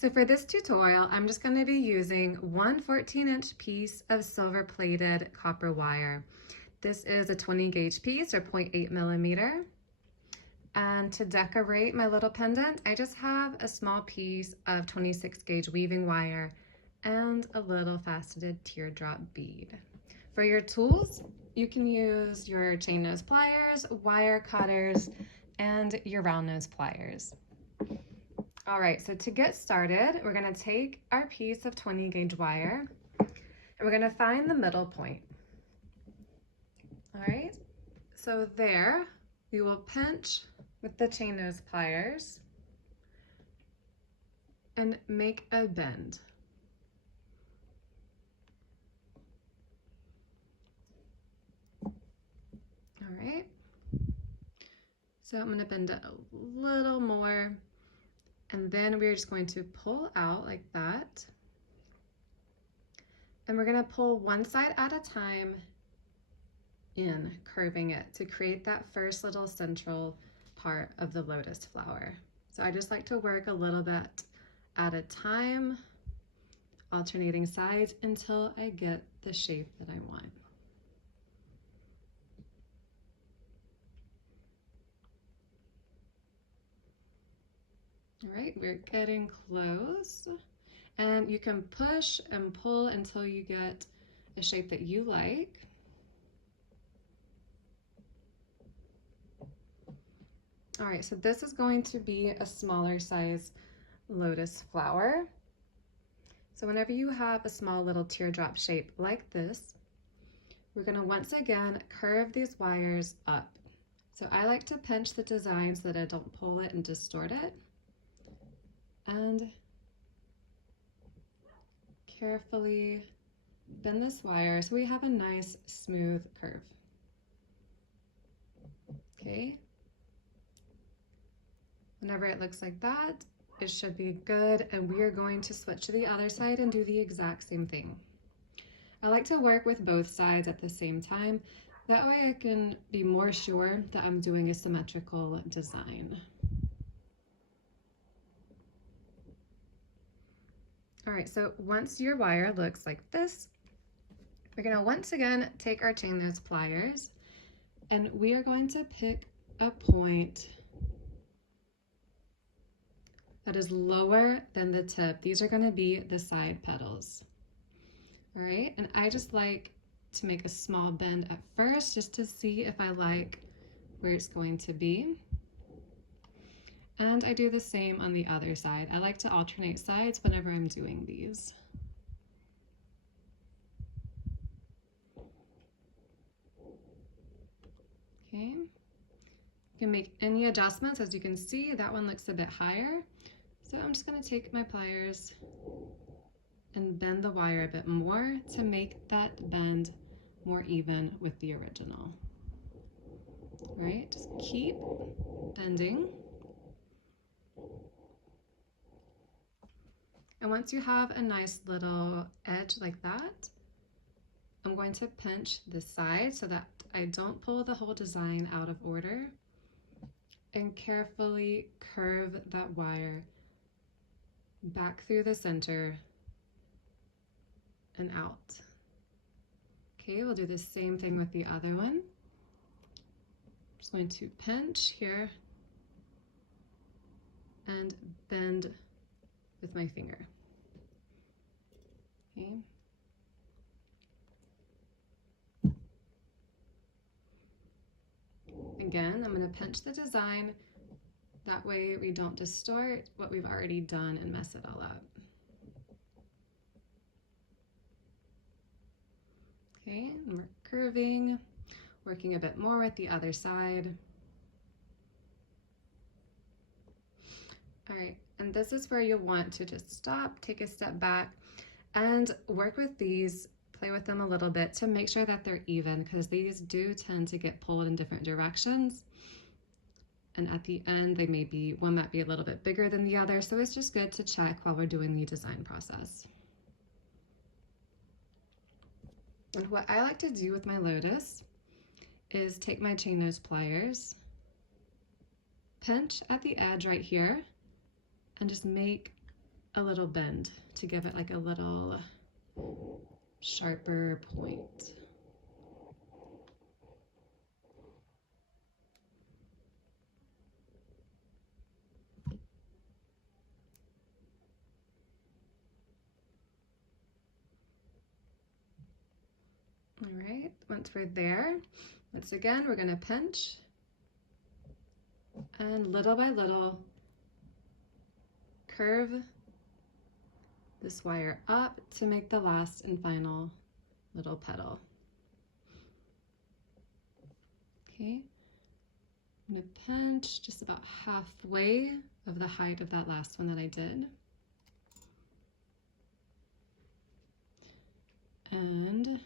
So for this tutorial, I'm just going to be using one 14-inch piece of silver plated copper wire. This is a 20 gauge piece or 0.8 millimeter. And to decorate my little pendant, I just have a small piece of 26 gauge weaving wire and a little faceted teardrop bead. For your tools, you can use your chain nose pliers, wire cutters, and your round nose pliers. All right, so to get started, we're gonna take our piece of 20 gauge wire and we're gonna find the middle point. All right, so there we will pinch with the chain nose pliers and make a bend. All right, so I'm gonna bend it a little more, and then we're just going to pull out like that. And we're gonna pull one side at a time in, curving it to create that first little central part of the lotus flower. So I just like to work a little bit at a time, alternating sides until I get the shape that I want. All right, we're getting close. And you can push and pull until you get a shape that you like. All right, so this is going to be a smaller size lotus flower. So whenever you have a small little teardrop shape like this, we're gonna once again curve these wires up. So I like to pinch the design so that I don't pull it and distort it. And carefully bend this wire so we have a nice smooth curve. Okay. Whenever it looks like that, it should be good, and we are going to switch to the other side and do the exact same thing. I like to work with both sides at the same time. That way I can be more sure that I'm doing a symmetrical design. All right, so once your wire looks like this, we're gonna once again take our chain nose pliers and we are going to pick a point that is lower than the tip. These are gonna be the side petals. All right, and I just like to make a small bend at first just to see if I like where it's going to be. And I do the same on the other side. I like to alternate sides whenever I'm doing these. Okay, you can make any adjustments. As you can see, that one looks a bit higher. So I'm just gonna take my pliers and bend the wire a bit more to make that bend more even with the original. All right, just keep bending. And once you have a nice little edge like that, I'm going to pinch this side so that I don't pull the whole design out of order, and carefully curve that wire back through the center and out. Okay, we'll do the same thing with the other one. I'm just going to pinch here and bend with my finger. Okay. Again, I'm going to pinch the design. That way we don't distort what we've already done and mess it all up. Okay, and we're curving, working a bit more with the other side. All right, and this is where you'll want to just stop, take a step back, and work with these, play with them a little bit to make sure that they're even, because these do tend to get pulled in different directions. And at the end, one might be a little bit bigger than the other, so it's just good to check while we're doing the design process. And what I like to do with my lotus is take my chain nose pliers, pinch at the edge right here, and just make a little bend to give it like a little sharper point. All right, once we're there, once again, we're gonna pinch and little by little curve this wire up to make the last and final little petal. Okay, I'm gonna pinch just about halfway of the height of that last one that I did. And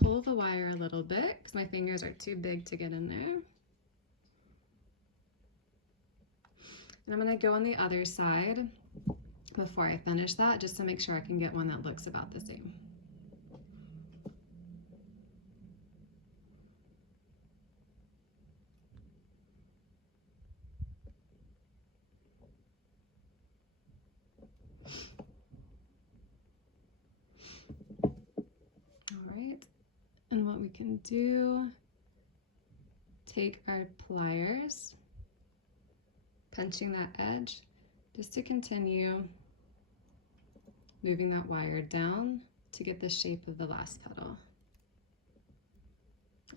pull the wire a little bit because my fingers are too big to get in there. And I'm gonna go on the other side before I finish that, just to make sure I can get one that looks about the same. All right, and what we can do, take our pliers, punching that edge, just to continue moving that wire down to get the shape of the last petal.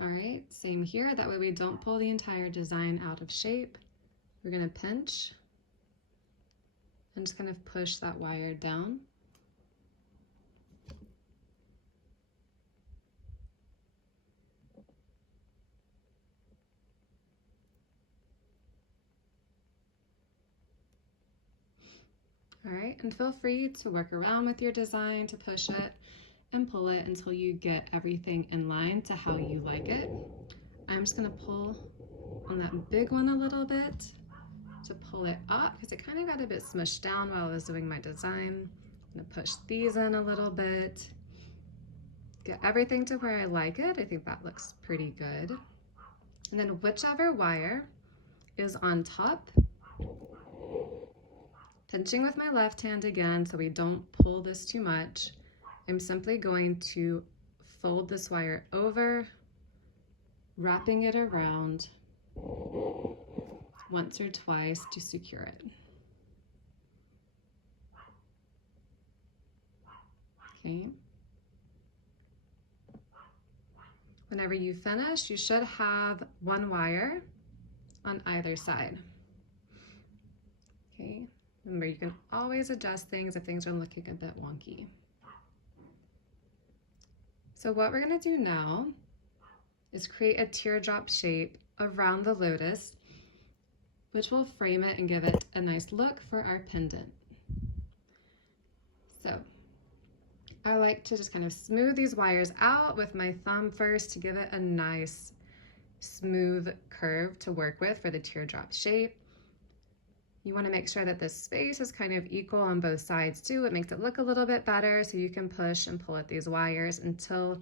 All right, same here, that way we don't pull the entire design out of shape. We're gonna pinch and just kind of push that wire down. All right, and feel free to work around with your design to push it and pull it until you get everything in line to how you like it. I'm just gonna pull on that big one a little bit to pull it up because it kind of got a bit smushed down while I was doing my design. I'm gonna push these in a little bit, get everything to where I like it. I think that looks pretty good. And then whichever wire is on top, pinching with my left hand again so we don't pull this too much, I'm simply going to fold this wire over, wrapping it around once or twice to secure it. Okay. Whenever you finish, you should have one wire on either side. Okay. Remember, you can always adjust things if things are looking a bit wonky. So what we're gonna do now is create a teardrop shape around the lotus, which will frame it and give it a nice look for our pendant. So I like to just kind of smooth these wires out with my thumb first to give it a nice smooth curve to work with for the teardrop shape. You want to make sure that this space is kind of equal on both sides too. It makes it look a little bit better, so you can push and pull at these wires until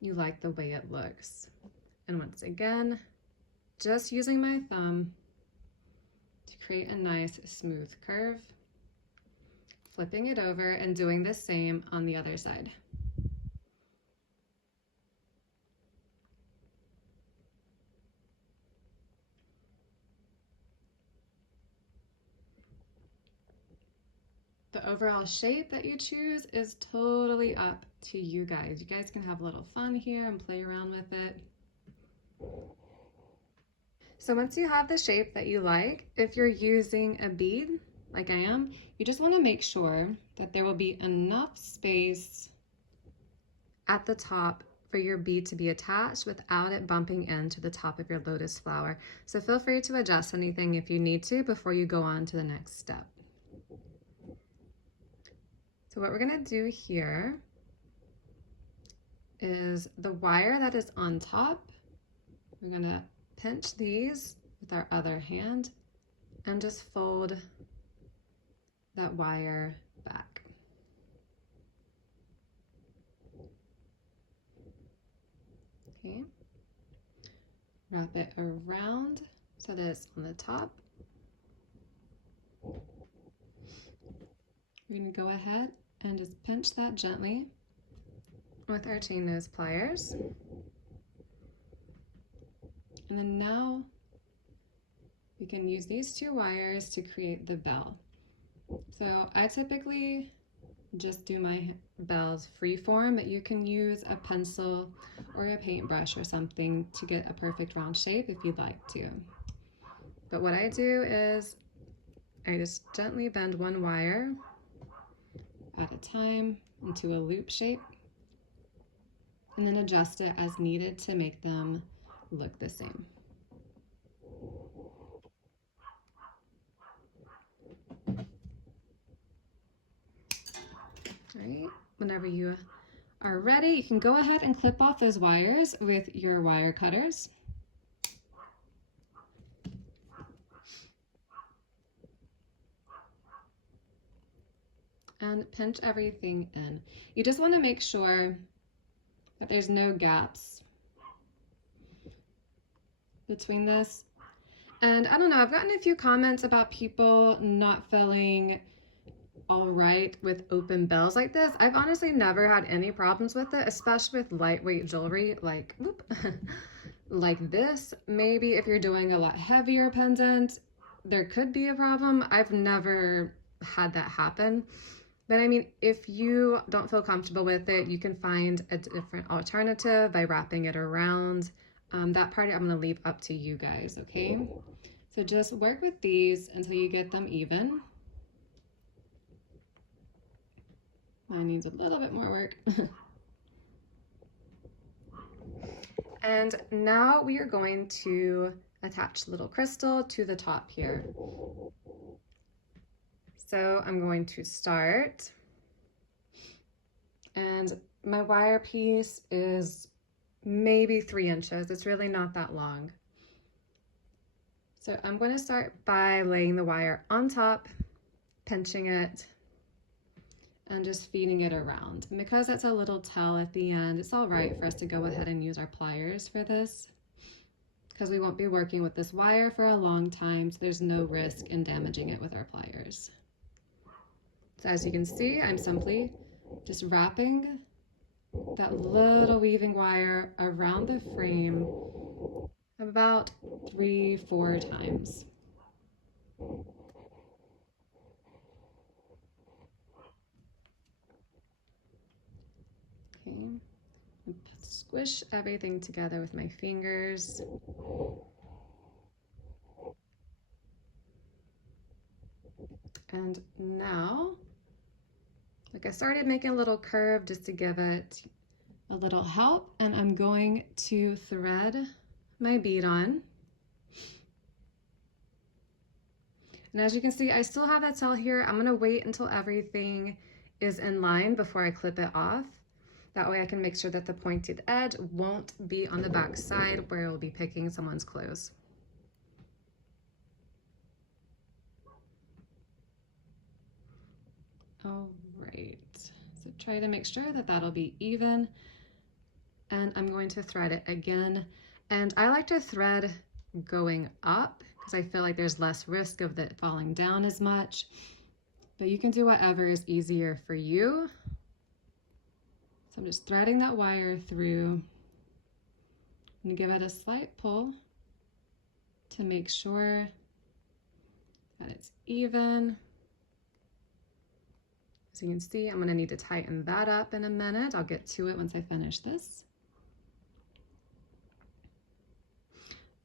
you like the way it looks. And once again, just using my thumb to create a nice smooth curve, flipping it over and doing the same on the other side. The overall shape that you choose is totally up to you guys. You guys can have a little fun here and play around with it. So once you have the shape that you like, if you're using a bead, like I am, you just want to make sure that there will be enough space at the top for your bead to be attached without it bumping into the top of your lotus flower. So feel free to adjust anything if you need to before you go on to the next step. So what we're gonna do here is the wire that is on top, we're gonna pinch these with our other hand and just fold that wire back. Okay, wrap it around so that it's on the top We're going to go ahead and just pinch that gently with our chain nose pliers. And then now we can use these two wires to create the bell. So I typically just do my bells free form, but you can use a pencil or a paintbrush or something to get a perfect round shape if you'd like to. But what I do is I just gently bend one wire at a time into a loop shape and then adjust it as needed to make them look the same. All right, whenever you are ready, you can go ahead and clip off those wires with your wire cutters. And pinch everything in. You just want to make sure that there's no gaps between this. And I don't know, I've gotten a few comments about people not feeling all right with open bells like this. I've honestly never had any problems with it, especially with lightweight jewelry like like this. Maybe if you're doing a lot heavier pendant, there could be a problem. I've never had that happen. But I mean, if you don't feel comfortable with it, you can find a different alternative by wrapping it around. That part I'm going to leave up to you guys, okay? So just work with these until you get them even. Mine needs a little bit more work. And now we are going to attach little crystal to the top here. So I'm going to start, and my wire piece is maybe 3 inches. It's really not that long. So I'm going to start by laying the wire on top, pinching it, and just feeding it around. And because it's a little tail at the end, it's all right for us to go ahead and use our pliers for this, because we won't be working with this wire for a long time, so there's no risk in damaging it with our pliers. So as you can see, I'm simply just wrapping that little weaving wire around the frame about 3-4 times. Okay, squish everything together with my fingers. And now, like, I started making a little curve just to give it a little help, and I'm going to thread my bead on. And as you can see, I still have that tail here. I'm gonna wait until everything is in line before I clip it off. That way I can make sure that the pointed edge won't be on the back side where it will be picking someone's clothes. All right, so try to make sure that that'll be even. And I'm going to thread it again. And I like to thread going up because I feel like there's less risk of it falling down as much. But you can do whatever is easier for you. So I'm just threading that wire through and give it a slight pull to make sure that it's even. As you can see, I'm gonna need to tighten that up in a minute. I'll get to it once I finish this.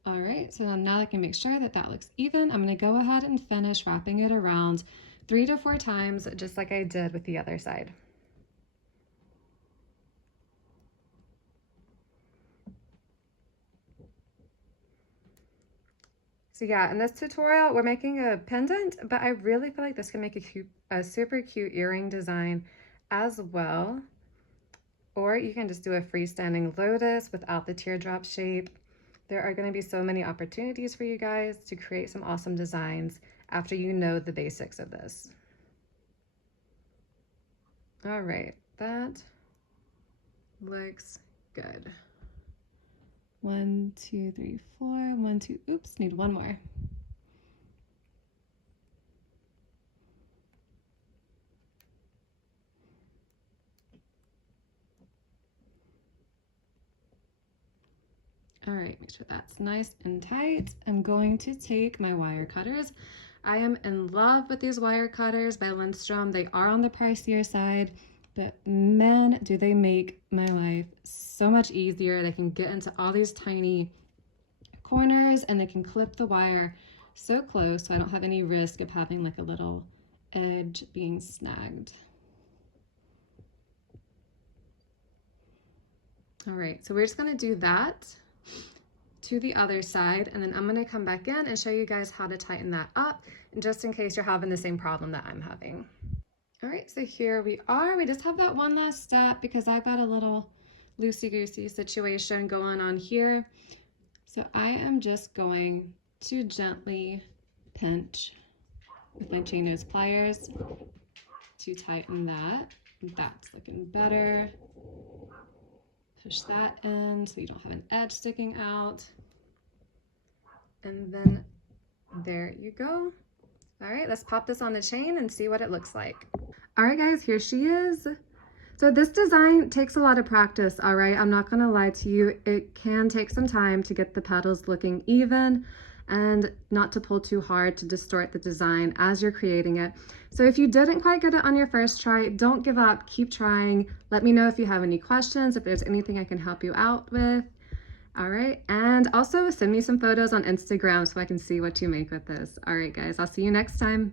All right, so now I can make sure that that looks even. I'm gonna go ahead and finish wrapping it around 3 to 4 times, just like I did with the other side. So yeah, in this tutorial, we're making a pendant, but I really feel like this can make a super cute earring design as well. Or you can just do a freestanding lotus without the teardrop shape. There are going to be so many opportunities for you guys to create some awesome designs after you know the basics of this. All right, that looks good. 1, 2, 3, 4, 1, 2, oops, need one more. All right, make sure that's nice and tight. I'm going to take my wire cutters. I am in love with these wire cutters by Lindstrom. They are on the pricier side, but man, do they make my life so much easier. They can get into all these tiny corners and they can clip the wire so close so I don't have any risk of having like a little edge being snagged. All right, so we're just gonna do that to the other side, and then I'm gonna come back in and show you guys how to tighten that up, just in case you're having the same problem that I'm having. All right, so here we are. We just have that one last step because I've got a little loosey-goosey situation going on here. So I am just going to gently pinch with my chain nose pliers to tighten that. That's looking better. Push that in so you don't have an edge sticking out. And then there you go. All right, let's pop this on the chain and see what it looks like. All right, guys, here she is. So this design takes a lot of practice, all right? I'm not gonna lie to you. It can take some time to get the petals looking even and not to pull too hard to distort the design as you're creating it. So if you didn't quite get it on your first try, don't give up, keep trying. Let me know if you have any questions, if there's anything I can help you out with. All right, and also send me some photos on Instagram so I can see what you make with this. All right, guys, I'll see you next time.